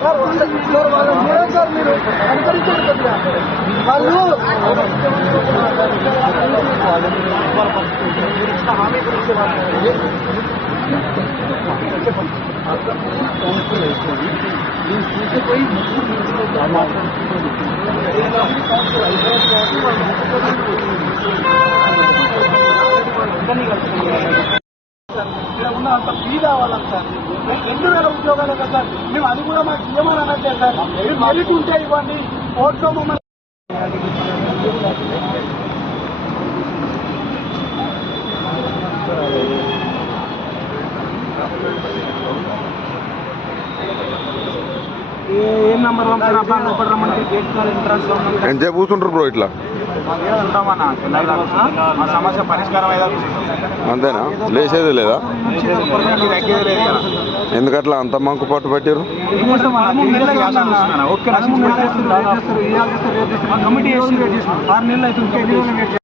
మీరు అనుకరించండి వాళ్ళు హామీ గురించి పోయి ఇక్కడ ఉన్న అంత ఫీ కావాలని సార్ 2000 ఉద్యోగాలే కదా సార్. మేము అది కూడా మాకు ఇవ్వమని అనట్లేదు సార్. మీరు మెరిట్ ఉంటే ఇవ్వండి. కోర్టులో మమ్మల్ని ఏం నంబర్ ఎంతసేపు కూర్చుంటారు బ్రో ఇట్లా? మా సమస్య పరిష్కారం అయ్యేదా అంతేనా? లేచేది లేదా? ఎందుకట్లా అంత మంకు పట్టు పెట్టారు? కమిటీ 6 నెలలు అవుతుంది.